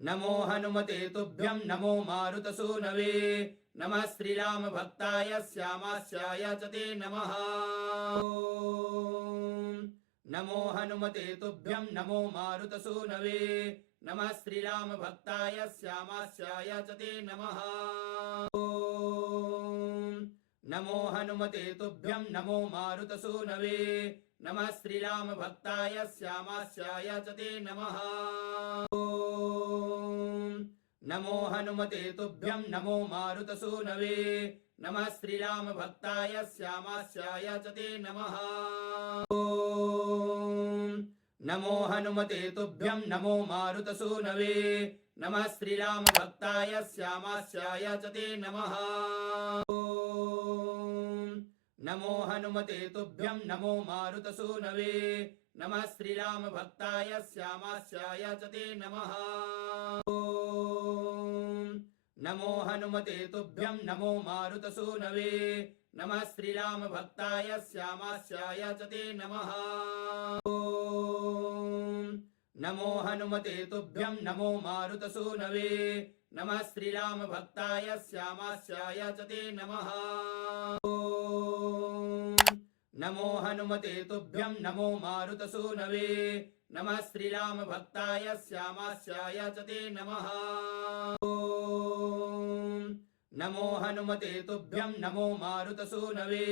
नमो हनुमते तुभ्यं नमो मारुतसूनवे नमः श्रीराम भक्ताय श्यामास्याय च ते नमः। नमो हनुमते तुभ्यं नमो मारुतसूनवे नमः श्रीराम भक्ताय श्यामास्याय च ते नमः। नमो हनुमते तुभ्यं नमो मारुतसूनवे नमः श्रीराम भक्ताय श्यामास्याय च ते नमः। नमो हनुमते तुभ्यं नमो मारुतसूनवे नमः श्रीराम भक्ताय श्यामास्याय च ते नमः। नमो हनुमते तुभ्यं नमो मारुतसूनवे नमः श्रीराम भक्ताय श्यामास्याय च ते नमः। नमो हनुमते तुभ्यं नमो मारुतसूनवे नमः श्रीराम भक्ताय श्यामास्याय च ते नमः। नमो हनुमते तुभ्यं नमो मारुतसूनवे नमः श्रीराम भक्ताय श्यामास्याय च ते नमः। नमो हनुमते तुभ्यं नमो मारुतसूनवे नमः श्रीराम भक्ताय श्यामास्याय च ते नमः। नमो हनुमते तुभ्यं नमो मारुतसूनवे नमः श्रीराम भक्ताय श्यामास्याय च ते नमः। नमो हनुमते तुभ्यं नमो मारुतसूनवे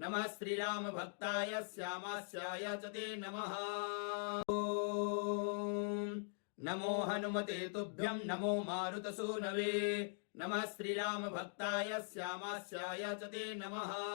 नमः श्रीराम भक्ताय श्यामास्याय च ते नमः। नमो हनुमते तुभ्यं नमो मारुतसूनवे नमः श्रीराम भक्ताय श्यामास्याय च ते नमः।